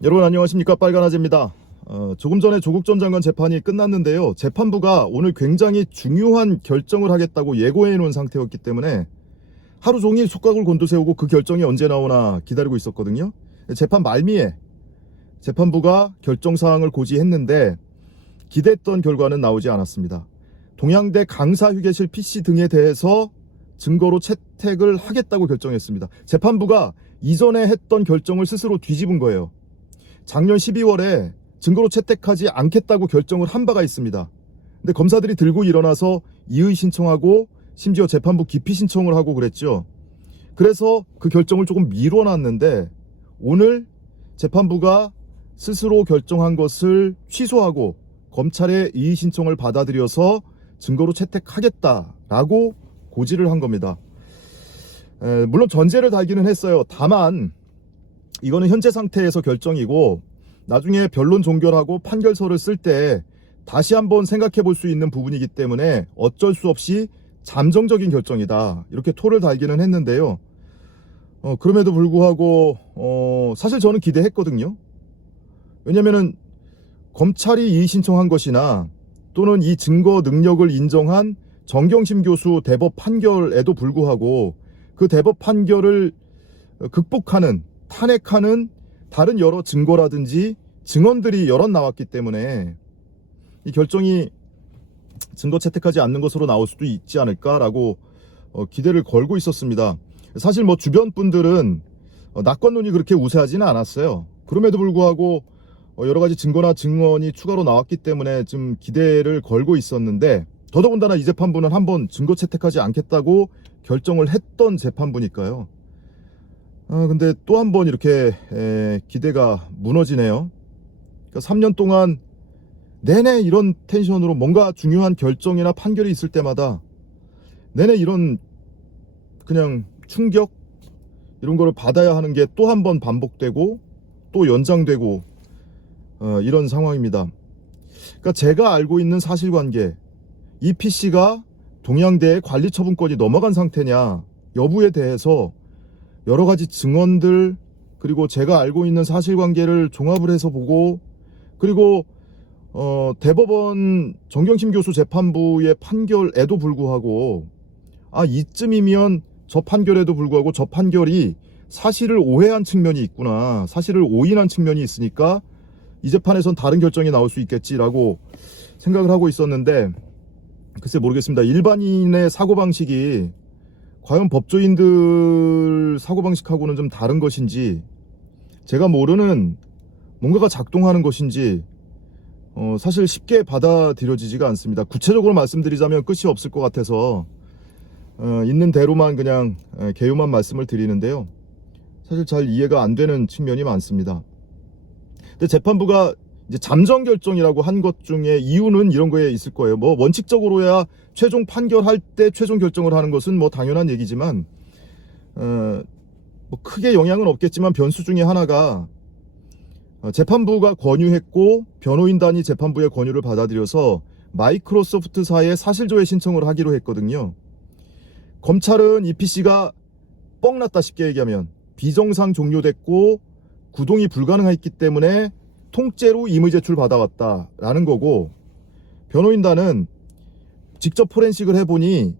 여러분 안녕하십니까, 빨간아재입니다. 조금 전에 조국 전 장관 재판이 끝났는데요, 재판부가 오늘 굉장히 중요한 결정을 하겠다고 예고해 놓은 상태였기 때문에 하루 종일 속각을 곤두세우고 그 결정이 언제 나오나 기다리고 있었거든요. 재판 말미에 재판부가 결정사항을 고지했는데 기대했던 결과는 나오지 않았습니다. 동양대 강사 휴게실 PC 등에 대해서 증거로 채택을 하겠다고 결정했습니다. 재판부가 이전에 했던 결정을 스스로 뒤집은 거예요. 작년 12월에 증거로 채택하지 않겠다고 결정을 한 바가 있습니다. 근데 검사들이 들고 일어나서 이의 신청하고 심지어 재판부 기피 신청을 하고 그랬죠. 그래서 그 결정을 조금 미뤄놨는데 오늘 재판부가 스스로 결정한 것을 취소하고 검찰의 이의 신청을 받아들여서 증거로 채택하겠다라고 고지를 한 겁니다. 물론 전제를 달기는 했어요. 다만 이거는 현재 상태에서 결정이고 나중에 변론 종결하고 판결서를 쓸 때 다시 한번 생각해 볼 수 있는 부분이기 때문에 어쩔 수 없이 잠정적인 결정이다, 이렇게 토를 달기는 했는데요. 그럼에도 불구하고 사실 저는 기대했거든요. 왜냐면은 검찰이 이의 신청한 것이나 또는 이 증거 능력을 인정한 정경심 교수 대법 판결에도 불구하고 그 대법 판결을 극복하는, 탄핵하는 다른 여러 증거라든지 증언들이 여럿 나왔기 때문에 이 결정이 증거 채택하지 않는 것으로 나올 수도 있지 않을까라고 기대를 걸고 있었습니다. 사실 뭐 주변 분들은 낙관론이 그렇게 우세하지는 않았어요. 그럼에도 불구하고 여러 가지 증거나 증언이 추가로 나왔기 때문에 좀 기대를 걸고 있었는데, 더더군다나 이 재판부는 한번 증거 채택하지 않겠다고 결정을 했던 재판부니까요. 근데 또 한 번 이렇게 기대가 무너지네요. 그러니까 3년 동안 내내 이런 텐션으로 뭔가 중요한 결정이나 판결이 있을 때마다 내내 이런 그냥 충격, 이런 거를 받아야 하는 게 또 한 번 반복되고 또 연장되고 이런 상황입니다. 그러니까 제가 알고 있는 사실관계, 이 PC가 동양대의 관리처분권이 넘어간 상태냐 여부에 대해서 여러 가지 증언들, 그리고 제가 알고 있는 사실관계를 종합을 해서 보고, 그리고 대법원 정경심 교수 재판부의 판결에도 불구하고 이쯤이면 저 판결에도 불구하고 저 판결이 사실을 오해한 측면이 있구나, 사실을 오인한 측면이 있으니까 이 재판에선 다른 결정이 나올 수 있겠지라고 생각을 하고 있었는데, 글쎄 모르겠습니다. 일반인의 사고방식이 과연 법조인들 사고방식하고는 좀 다른 것인지, 제가 모르는 뭔가가 작동하는 것인지 사실 쉽게 받아들여지지가 않습니다. 구체적으로 말씀드리자면 끝이 없을 것 같아서 있는 대로만 그냥 개요만 말씀을 드리는데요. 사실 잘 이해가 안 되는 측면이 많습니다. 근데 재판부가 이제 잠정 결정이라고 한 것 중에 이유는 이런 거에 있을 거예요. 뭐 원칙적으로야 최종 판결할 때 최종 결정을 하는 것은 뭐 당연한 얘기지만 뭐 크게 영향은 없겠지만 변수 중에 하나가 재판부가 권유했고 변호인단이 재판부의 권유를 받아들여서 마이크로소프트사에 사실조회 신청을 하기로 했거든요. 검찰은 이 PC가 뻥났다, 쉽게 얘기하면 비정상 종료됐고 구동이 불가능했기 때문에 통째로 임의 제출 받아왔다라는 거고, 변호인단은 직접 포렌식을 해보니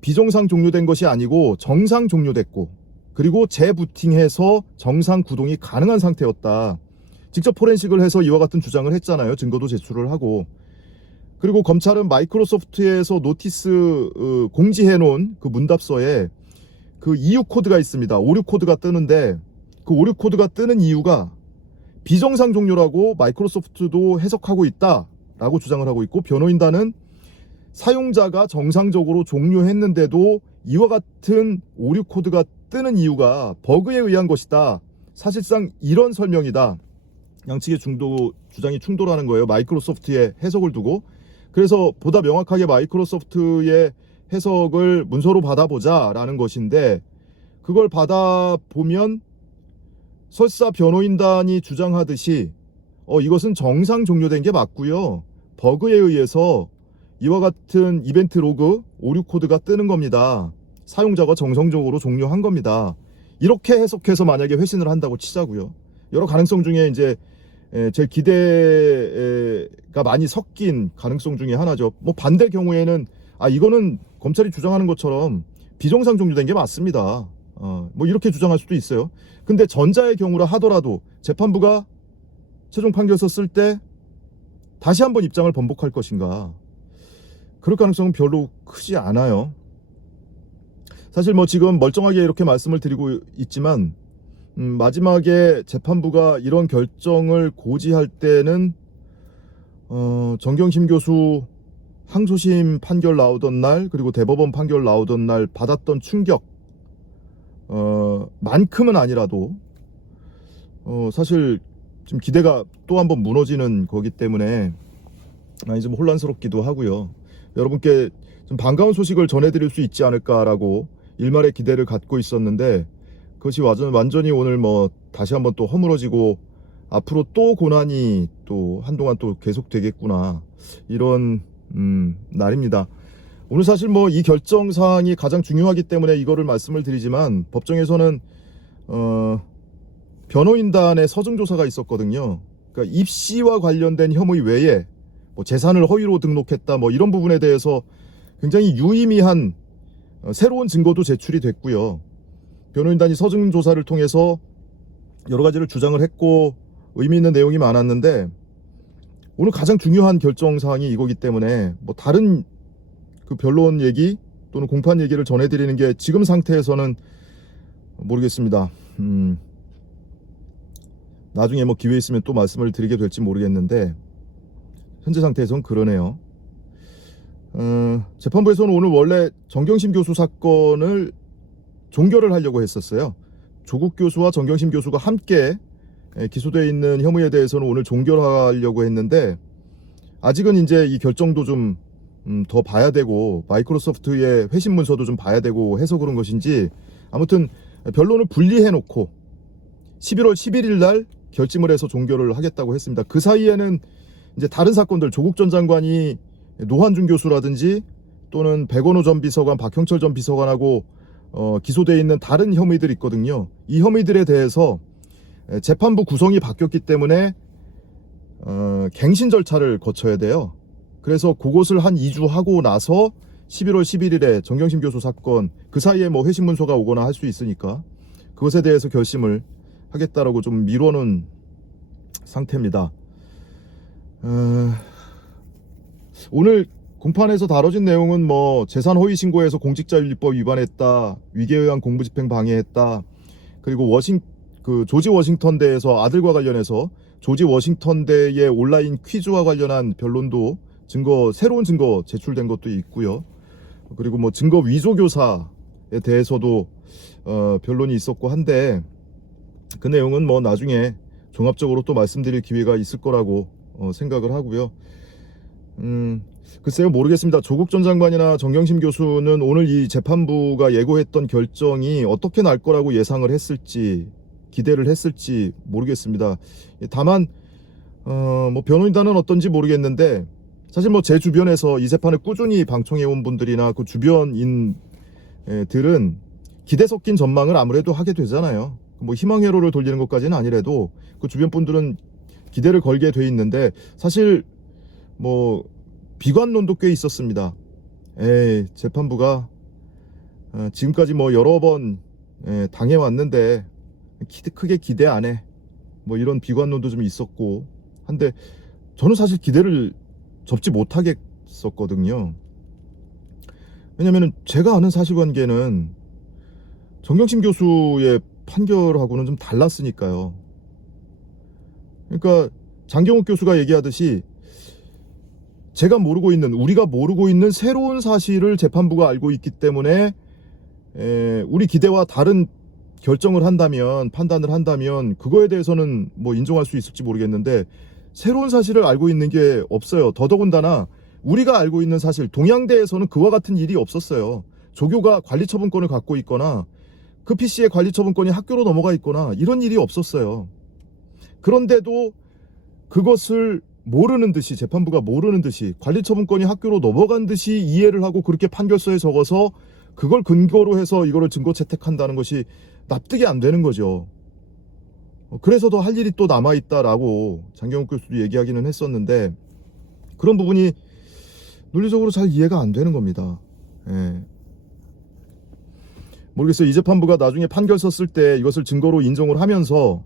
비정상 종료된 것이 아니고 정상 종료됐고, 그리고 재부팅해서 정상 구동이 가능한 상태였다. 직접 포렌식을 해서 이와 같은 주장을 했잖아요. 증거도 제출을 하고. 그리고 검찰은 마이크로소프트에서 노티스 공지해놓은 그 문답서에 그 이유 코드가 있습니다. 오류 코드가 뜨는데 그 오류 코드가 뜨는 이유가 비정상 종료라고 마이크로소프트도 해석하고 있다라고 주장을 하고 있고, 변호인단은 사용자가 정상적으로 종료했는데도 이와 같은 오류 코드가 뜨는 이유가 버그에 의한 것이다, 사실상 이런 설명이다. 양측의 주장이 충돌하는 거예요. 마이크로소프트의 해석을 두고. 그래서 보다 명확하게 마이크로소프트의 해석을 문서로 받아보자 라는 것인데, 그걸 받아보면 설사 변호인단이 주장하듯이 이것은 정상 종료된 게 맞고요, 버그에 의해서 이와 같은 이벤트 로그 오류 코드가 뜨는 겁니다. 사용자가 정상적으로 종료한 겁니다. 이렇게 해석해서 만약에 회신을 한다고 치자고요. 여러 가능성 중에 이제 제 기대가 많이 섞인 가능성 중에 하나죠. 뭐 반대 경우에는 이거는 검찰이 주장하는 것처럼 비정상 종료된 게 맞습니다. 뭐 이렇게 주장할 수도 있어요. 근데 전자의 경우라 하더라도 재판부가 최종 판결서 쓸 때 다시 한번 입장을 번복할 것인가? 그럴 가능성은 별로 크지 않아요. 사실 뭐 지금 멀쩡하게 이렇게 말씀을 드리고 있지만 마지막에 재판부가 이런 결정을 고지할 때는 정경심 교수 항소심 판결 나오던 날, 그리고 대법원 판결 나오던 날 받았던 충격 만큼은 아니라도 사실 지금 기대가 또 한번 무너지는 거기 때문에 많이 좀 혼란스럽기도 하고요. 여러분께 좀 반가운 소식을 전해드릴 수 있지 않을까라고 일말의 기대를 갖고 있었는데, 그것이 완전히 오늘 뭐 다시 한번 또 허물어지고 앞으로 또 고난이 또 한동안 또 계속되겠구나, 이런 날입니다. 오늘 사실 뭐 이 결정 사항이 가장 중요하기 때문에 이거를 말씀을 드리지만, 법정에서는 변호인단의 서증조사가 있었거든요. 그러니까 입시와 관련된 혐의 외에 뭐 재산을 허위로 등록했다 뭐 이런 부분에 대해서 굉장히 유의미한 새로운 증거도 제출이 됐고요. 변호인단이 서증조사를 통해서 여러 가지를 주장을 했고 의미 있는 내용이 많았는데, 오늘 가장 중요한 결정사항이 이거기 때문에 뭐 다른 그 변론 얘기 또는 공판 얘기를 전해드리는 게 지금 상태에서는 모르겠습니다. 나중에 뭐 기회 있으면 또 말씀을 드리게 될지 모르겠는데, 현재 상태에서는 그러네요. 재판부에서는 오늘 원래 정경심 교수 사건을 종결을 하려고 했었어요. 조국 교수와 정경심 교수가 함께 기소되어 있는 혐의에 대해서는 오늘 종결하려고 했는데, 아직은 이제 이 결정도 좀 더 봐야 되고 마이크로소프트의 회신 문서도 좀 봐야 되고 해서 그런 것인지, 아무튼 변론을 분리해 놓고 11월 11일 날 결심을 해서 종결을 하겠다고 했습니다. 그 사이에는 이제 다른 사건들, 조국 전 장관이 노한준 교수라든지 또는 백원호 전 비서관, 박형철 전 비서관하고 기소되어 있는 다른 혐의들이 있거든요. 이 혐의들에 대해서 재판부 구성이 바뀌었기 때문에 갱신 절차를 거쳐야 돼요. 그래서 그것을 한 2주 하고 나서 11월 11일에 정경심 교수 사건, 그 사이에 뭐 회신 문서가 오거나 할 수 있으니까 그것에 대해서 결심을 하겠다라고 좀 미뤄놓은 상태입니다. 오늘 공판에서 다뤄진 내용은 뭐 재산 허위 신고에서 공직자윤리법 위반했다, 위계에 의한 공무집행 방해했다, 그리고 조지 워싱턴 대에서 아들과 관련해서 조지 워싱턴 대의 온라인 퀴즈와 관련한 변론도 새로운 증거 제출된 것도 있고요. 그리고 뭐 증거 위조 교사에 대해서도 변론이 있었고 한데, 그 내용은 뭐 나중에 종합적으로 또 말씀드릴 기회가 있을 거라고 생각을 하고요. 글쎄요, 모르겠습니다. 조국 전 장관이나 정경심 교수는 오늘 이 재판부가 예고했던 결정이 어떻게 날 거라고 예상을 했을지, 기대를 했을지 모르겠습니다. 다만 뭐 변호인단은 어떤지 모르겠는데, 사실 뭐 제 주변에서 이 재판을 꾸준히 방청해온 분들이나 그 주변인들은 기대 섞인 전망을 아무래도 하게 되잖아요. 뭐 희망회로를 돌리는 것까지는 아니래도 그 주변 분들은 기대를 걸게 돼 있는데, 사실 뭐 비관론도 꽤 있었습니다. 재판부가 지금까지 뭐 여러 번 당해왔는데 크게 기대 안 해, 뭐 이런 비관론도 좀 있었고 한데, 저는 사실 기대를 접지 못하겠었거든요. 왜냐면은 제가 아는 사실관계는 정경심 교수의 판결하고는 좀 달랐으니까요. 그러니까 장경욱 교수가 얘기하듯이 우리가 모르고 있는 새로운 사실을 재판부가 알고 있기 때문에 우리 기대와 다른 결정을 한다면, 판단을 한다면 그거에 대해서는 뭐 인정할 수 있을지 모르겠는데, 새로운 사실을 알고 있는 게 없어요. 더더군다나 우리가 알고 있는 사실, 동양대에서는 그와 같은 일이 없었어요. 조교가 관리처분권을 갖고 있거나 그 PC의 관리처분권이 학교로 넘어가 있거나 이런 일이 없었어요. 그런데도 그것을 모르는 듯이, 재판부가 모르는 듯이, 관리처분권이 학교로 넘어간 듯이 이해를 하고 그렇게 판결서에 적어서 그걸 근거로 해서 이거를 증거 채택한다는 것이 납득이 안 되는 거죠. 그래서 더 할 일이 또 남아있다라고 장경욱 교수도 얘기하기는 했었는데, 그런 부분이 논리적으로 잘 이해가 안 되는 겁니다. 예. 모르겠어요. 이 재판부가 나중에 판결 썼을 때 이것을 증거로 인정을 하면서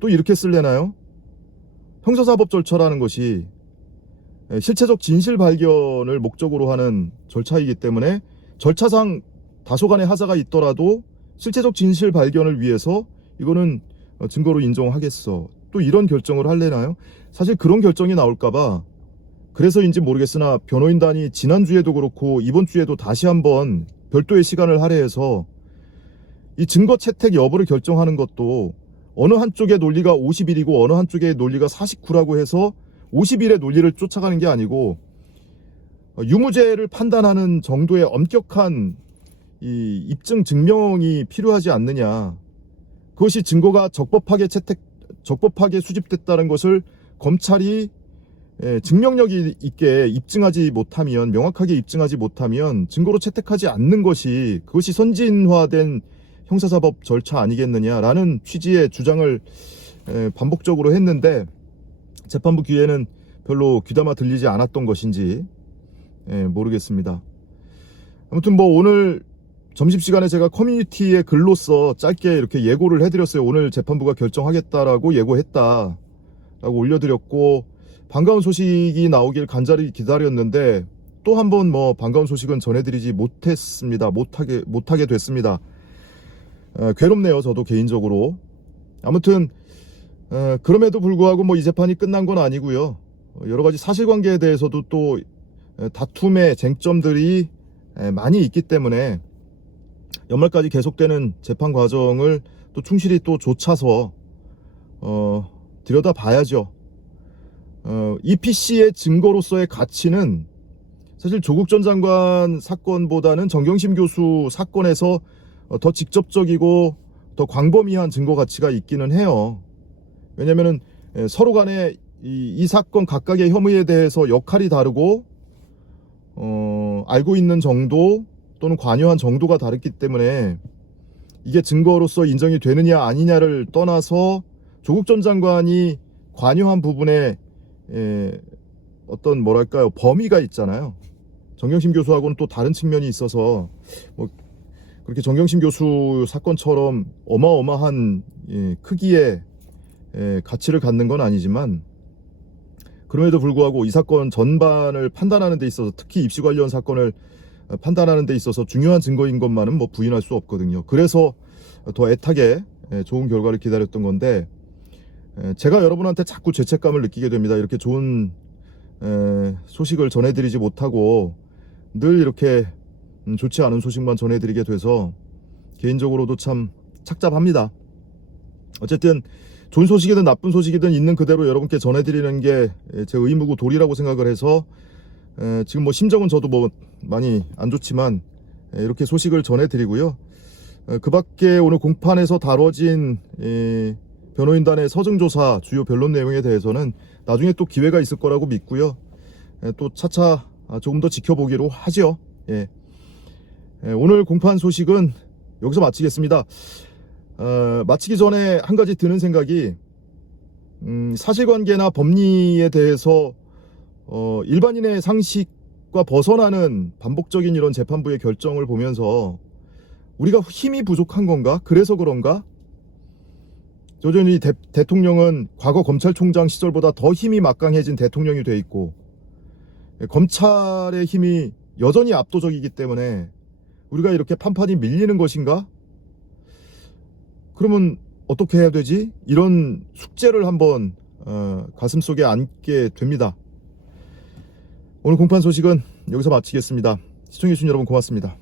또 이렇게 쓸래나요? 형사사법 절차라는 것이 실체적 진실 발견을 목적으로 하는 절차이기 때문에 절차상 다소간의 하자가 있더라도 실체적 진실 발견을 위해서 이거는 증거로 인정하겠어. 또 이런 결정을 할래나요? 사실 그런 결정이 나올까봐 그래서인지 모르겠으나 변호인단이 지난주에도 그렇고 이번 주에도 다시 한번 별도의 시간을 할애해서 이 증거 채택 여부를 결정하는 것도 어느 한쪽의 논리가 50일이고 어느 한쪽의 논리가 49라고 해서 50일의 논리를 쫓아가는 게 아니고 유무죄를 판단하는 정도의 엄격한 이 입증 증명이 필요하지 않느냐. 그것이 증거가 적법하게 수집됐다는 것을 검찰이 증명력이 있게 입증하지 못하면, 명확하게 입증하지 못하면 증거로 채택하지 않는 것이, 그것이 선진화된 형사사법 절차 아니겠느냐라는 취지의 주장을 반복적으로 했는데, 재판부 귀에는 별로 귀담아 들리지 않았던 것인지 모르겠습니다. 아무튼 뭐 오늘 점심시간에 제가 커뮤니티에 글로써 짧게 이렇게 예고를 해드렸어요. 오늘 재판부가 결정하겠다라고 예고했다라고 올려드렸고, 반가운 소식이 나오길 간절히 기다렸는데 또 한 번 뭐 반가운 소식은 전해드리지 못했습니다. 못하게 됐습니다. 괴롭네요. 저도 개인적으로. 아무튼 그럼에도 불구하고 뭐 이 재판이 끝난 건 아니고요. 여러 가지 사실관계에 대해서도 또 다툼의 쟁점들이 많이 있기 때문에 연말까지 계속되는 재판 과정을 또 충실히 또 좇아서 들여다봐야죠. EPC의 증거로서의 가치는 사실 조국 전 장관 사건보다는 정경심 교수 사건에서 더 직접적이고 더 광범위한 증거 가치가 있기는 해요. 왜냐면은 서로 간에 이 사건 각각의 혐의에 대해서 역할이 다르고 알고 있는 정도 또는 관여한 정도가 다르기 때문에 이게 증거로서 인정이 되느냐 아니냐를 떠나서 조국 전 장관이 관여한 부분에 어떤 뭐랄까요, 범위가 있잖아요. 정경심 교수하고는 또 다른 측면이 있어서 뭐 그렇게 정경심 교수 사건처럼 어마어마한 크기의 가치를 갖는 건 아니지만, 그럼에도 불구하고 이 사건 전반을 판단하는 데 있어서, 특히 입시 관련 사건을 판단하는 데 있어서 중요한 증거인 것만은 뭐 부인할 수 없거든요. 그래서 더 애타게 좋은 결과를 기다렸던 건데, 제가 여러분한테 자꾸 죄책감을 느끼게 됩니다. 이렇게 좋은 소식을 전해드리지 못하고 늘 이렇게 좋지 않은 소식만 전해드리게 돼서 개인적으로도 참 착잡합니다. 어쨌든 좋은 소식이든 나쁜 소식이든 있는 그대로 여러분께 전해드리는 게 제 의무고 도리라고 생각을 해서 지금 뭐 심정은 저도 뭐 많이 안 좋지만 이렇게 소식을 전해드리고요. 그 밖에 오늘 공판에서 다뤄진 변호인단의 서증조사 주요 변론 내용에 대해서는 나중에 또 기회가 있을 거라고 믿고요. 또 차차 조금 더 지켜보기로 하죠. 오늘 공판 소식은 여기서 마치겠습니다. 마치기 전에 한 가지 드는 생각이, 사실관계나 법리에 대해서 일반인의 상식과 벗어나는 반복적인 이런 재판부의 결정을 보면서 우리가 힘이 부족한 건가? 그래서 그런가? 여전히 대통령은 과거 검찰총장 시절보다 더 힘이 막강해진 대통령이 돼 있고, 검찰의 힘이 여전히 압도적이기 때문에 우리가 이렇게 판판이 밀리는 것인가? 그러면 어떻게 해야 되지? 이런 숙제를 한번 가슴속에 안게 됩니다. 오늘 공판 소식은 여기서 마치겠습니다. 시청해주신 여러분 고맙습니다.